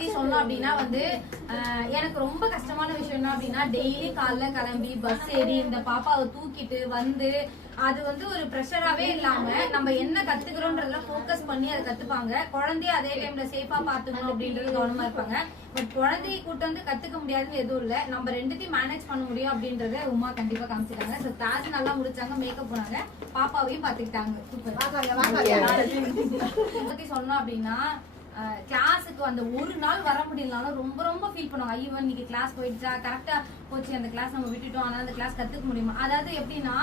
பத்தி சொன்னோம் அப்படின்னா வந்து எனக்கு ரொம்ப கஷ்டமான விஷயம் என்ன அப்படின்னா டெய்லி காலைல கிளம்பி பஸ் ஏறி இந்த பாப்பாவை தூக்கிட்டு வந்து அது வந்து ஒரு ப்ரெஷராவே இல்லாம நம்ம என்ன கத்துக்கிறோம்ன்றதுல போக்கஸ் பண்ணி அதை கத்துப்பாங்க. குழந்தைய அதே டைம்ல சேஃபா பாத்துக்கணும் அப்படின்றது கவனமா இருப்பாங்க. பட் குழந்தைய கூட்டு வந்து கத்துக்க முடியாதுன்னு எதுவும் இல்ல, நம்ம ரெண்டுத்தையும் மேனேஜ் பண்ண முடியும் அப்படின்றத உமா கண்டிப்பா காமிச்சிட்டாங்க. ஸோ கிளாஸ் நல்லா முடிச்சாங்க, மேக்கப் போனாங்க, பாப்பாவையும் பாத்துக்கிட்டாங்க. பத்தி சொன்னோம் அப்படின்னா கிளாஸுக்கு அந்த ஒரு நாள் வர முடியலனாலும் ரொம்ப ரொம்ப ஃபீல் பண்ணுவாங்க. ஐயோ இன்னைக்கு கிளாஸ் போயிடுச்சா, கரெக்டா போச்சு, அந்த கிளாஸ் நம்ம விட்டுட்டோம், ஆனால் அந்த கிளாஸ் கத்துக்க முடியுமா. அதாவது எப்படின்னா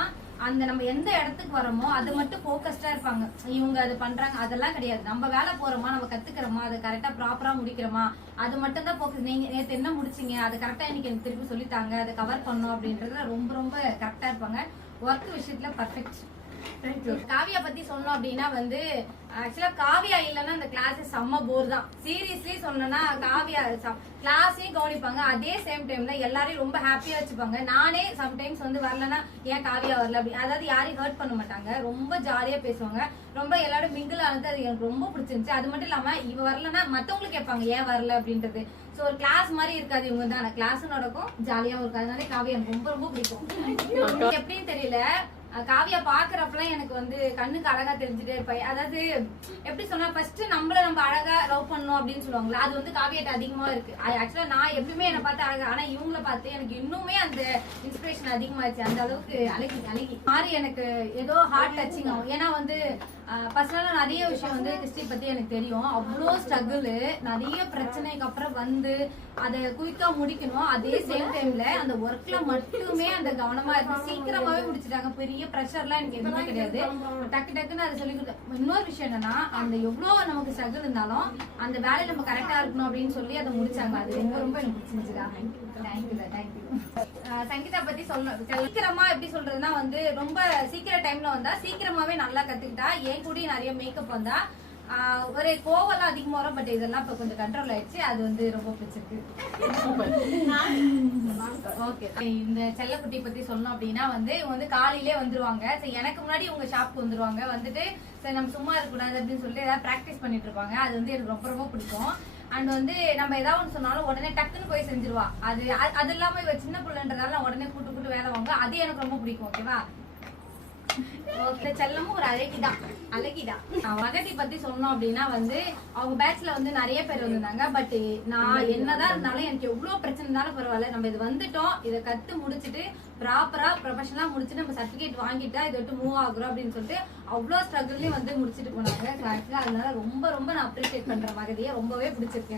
அந்த நம்ம எந்த இடத்துக்கு வரோமோ அது மட்டும் போக்கஸ்டா இருப்பாங்க. இவங்க அது பண்றாங்க அதெல்லாம் கிடையாது. நம்ம வேலை போறோமா, நம்ம கத்துக்கிறோமா, அதை கரெக்டா ப்ராப்பரா முடிக்கிறோமா, அது மட்டும் தான் போக்கஸ். நீங்க நேற்று என்ன முடிச்சிங்க, அதை கரெக்டா இன்னைக்கு எனக்கு திருப்பி சொல்லித்தாங்க, அதை கவர் பண்ணோம் அப்படின்றதுல ரொம்ப ரொம்ப கரெக்டா இருப்பாங்க. ஒர்க் விஷயத்துல பர்ஃபெக்ட். காவியா பத்தி சொன்னோம் அப்படின்னா வந்து ஆக்சுவலா காவியா இல்லைன்னா அந்த கிளாஸ் செம்ம போர் தான். சீரியஸ்லி சொன்னா காவியா கிளாஸையும் கவனிப்பாங்க, அதே சேம் டைம்ல எல்லாரையும் ரொம்ப ஹாப்பியா வச்சுப்பாங்க. நானே சம்டைம்ஸ் வந்து வரலன்னா ஏன் காவியா வரல அப்படி, அதாவது யாரையும் ஹர்ட் பண்ண மாட்டாங்க, ரொம்ப ஜாலியா பேசுவாங்க, ரொம்ப எல்லாரும் மிங்கிள் ஆனது அது எனக்கு ரொம்ப பிடிச்சிருந்துச்சு. அது மட்டும் இல்லாம இவ வரலன்னா மத்தவங்களுக்கு கேட்பாங்க ஏன் வரல அப்படின்றது. ஸோ ஒரு கிளாஸ் மாதிரி இருக்காது, இவங்க தான் கிளாஸும் நடக்கும், ஜாலியாவும் இருக்கும். அதனால காவியா எனக்கு ரொம்ப ரொம்ப பிடிக்கும். எப்படின்னு தெரியல, காவியா பாக்குறப்பெல்லாம் எனக்கு வந்து கண்ணுக்கு அழகா தெரிஞ்சுட்டே இருப்பேன். அதாவது எப்படி சொன்னா ஃபர்ஸ்ட் நம்ம அழகா லவ் பண்ணணும் அப்படின்னு சொல்லுவாங்களா, அது வந்து காவியாட்ட அதிகமா இருக்கு. ஆக்சுவலா நான் எப்பயுமே என்ன பார்த்து அழகா, ஆனா இவங்களை பார்த்து எனக்கு இன்னுமே அந்த இன்ஸ்பிரேஷன் அதிகமாச்சு. அந்த அளவுக்கு அழகி மாறி எனக்கு ஏதோ ஹார்ட் டச்சிங் ஆகும். ஏன்னா வந்து பர்சனலா நிறைய விஷயம் வந்து கிறிஸ்டி பத்தி எனக்கு தெரியும். அவ்வளோ ஸ்ட்ரகிள், நிறைய பிரச்சனைக்கு அப்புறம் வந்து அதை குயிக்கா முடிக்கணும். அதே சேம் டைம்ல அந்த ஒர்க்ல மட்டுமே அந்த கவனமா இருந்து சீக்கிரமாவே முடிச்சிட்டாங்க. பெரிய ப்ரெஷர்லாம் எனக்கு எதுவுமே கிடையாது, டக்கு டக்குன்னு அதை சொல்லி கொடுத்தேன். இன்னொரு விஷயம் என்னன்னா அந்த எவ்வளவு நமக்கு ஸ்ட்ரகிள் இருந்தாலும் அந்த வேலையை நம்ம கரெக்டா இருக்கணும் அப்படின்னு சொல்லி அதை முடிச்சாங்க. அது ரொம்ப ரொம்ப எனக்கு பிடிச்சிருந்துச்சுடா. தேங்க்யூ. சங்கீதா பத்தி சீக்கிரமா எப்படி சொல்றதுன்னா வந்து ரொம்ப சீக்கிரம் டைம்ல வந்தா சீக்கிரமாவே நல்லா கத்துக்கிட்டா. என் கூட நிறைய மேக்கப் வந்தா ஒரு கோவெல்லாம் அதிகமா வரும், பட் இதெல்லாம் இப்ப கொஞ்சம் கண்ட்ரோல் ஆயிடுச்சு. அது வந்து ரொம்ப பிடிச்சிருக்கு. ஓகே, இந்த செல்லக்குட்டி பத்தி சொன்னோம் அப்படின்னா வந்து இவங்க வந்து காலையிலே வந்துருவாங்க. எனக்கு முன்னாடி உங்க ஷாப்க்கு வந்துருவாங்க. வந்துட்டு சரி நம்ம சும்மா இருக்கக்கூடாது அப்படின்னு சொல்லிட்டு ஏதாவது பிராக்டிஸ் பண்ணிட்டு இருப்பாங்க. அது வந்து எனக்கு ரொம்ப ரொம்ப பிடிக்கும். அண்ட் வந்து நம்ம ஏதாவது ஒன்று சொன்னாலும் உடனே டக்குன்னு போய் செஞ்சிருவா. அது இல்லாம இவ சின்ன பிள்ளைன்றதால உடனே கூட்டு வேலை வாங்க. அது எனக்கு ரொம்ப பிடிக்கும். ஓகேவா, செல்லமும் ஒரு அழகிதான். மகதி பத்தி சொன்னோம் அப்படின்னா வந்து அவங்க பேட்ச்ல வந்து நிறைய பேர் வந்திருந்தாங்க. பட் நான் என்னதான் இருந்தாலும் எனக்கு எவ்வளவு பிரச்சனை இருந்தாலும் பரவாயில்ல, நம்ம இது வந்துட்டோம், இதை கத்து முடிச்சுட்டு ப்ராப்பரா ப்ரொஃபஷனலா முடிச்சுட்டு நம்ம சர்டிபிகேட் வாங்கிட்டா இதை விட்டு மூவ் ஆகுறோம் அப்படின்னு சொல்லிட்டு அவ்வளவு ஸ்ட்ரகிள்லயும் வந்து முடிச்சுட்டு போனாங்க. அதனால ரொம்ப ரொம்ப நான் அப்ரிஷியேட் பண்ற மகதியை ரொம்பவே பிடிச்சிருக்கேன்.